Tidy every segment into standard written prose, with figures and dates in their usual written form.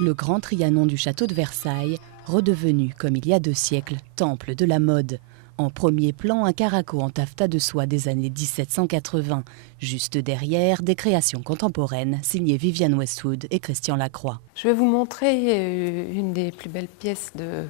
Le Grand Trianon du château de Versailles, redevenu, comme il y a 2 siècles, temple de la mode. En premier plan, un caraco en taffetas de soie des années 1780. Juste derrière, des créations contemporaines signées Vivienne Westwood et Christian Lacroix. Je vais vous montrer une des plus belles pièces de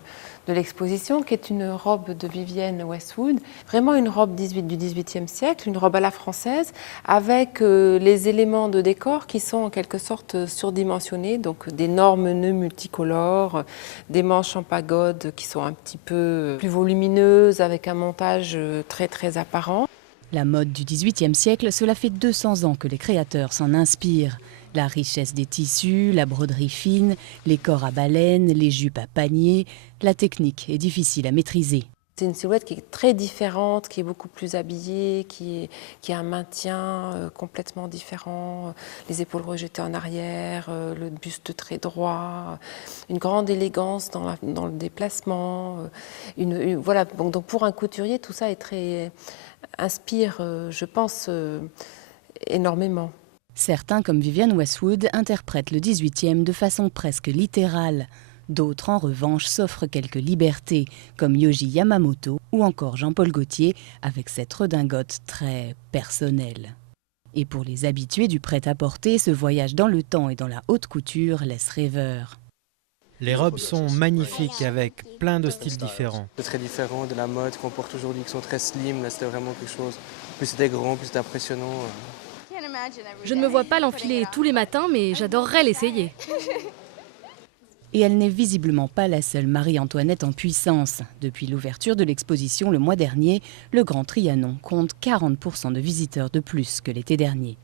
l'exposition, qui est une robe de Vivienne Westwood. Vraiment une robe du XVIIIe siècle, une robe à la française, avec les éléments de décor qui sont en quelque sorte surdimensionnés, donc d'énormes nœuds multicolores, des manches en pagode qui sont un petit peu plus volumineuses, avec un montage très apparent. La mode du XVIIIe siècle, cela fait 200 ans que les créateurs s'en inspirent. La richesse des tissus, la broderie fine, les corps à baleines, les jupes à panier, la technique est difficile à maîtriser. C'est une silhouette qui est très différente, qui est beaucoup plus habillée, qui a un maintien complètement différent, les épaules rejetées en arrière, le buste très droit, une grande élégance dans le déplacement. Voilà. Donc pour un couturier, tout ça inspire, je pense, énormément. Certains, comme Vivienne Westwood, interprètent le XVIIIe de façon presque littérale. D'autres, en revanche, s'offrent quelques libertés, comme Yohji Yamamoto ou encore Jean-Paul Gaultier, avec cette redingote très personnelle. Et pour les habitués du prêt-à-porter, ce voyage dans le temps et dans la haute couture laisse rêveur. Les robes sont magnifiques avec plein de styles différents. C'est très différent de la mode qu'on porte aujourd'hui, qui sont très slim. Là, c'était vraiment quelque chose. Plus c'était grand, plus c'était impressionnant. Je ne me vois pas l'enfiler tous les matins, mais j'adorerais l'essayer. Et elle n'est visiblement pas la seule Marie-Antoinette en puissance. Depuis l'ouverture de l'exposition le mois dernier, le Grand Trianon compte 40% de visiteurs de plus que l'été dernier.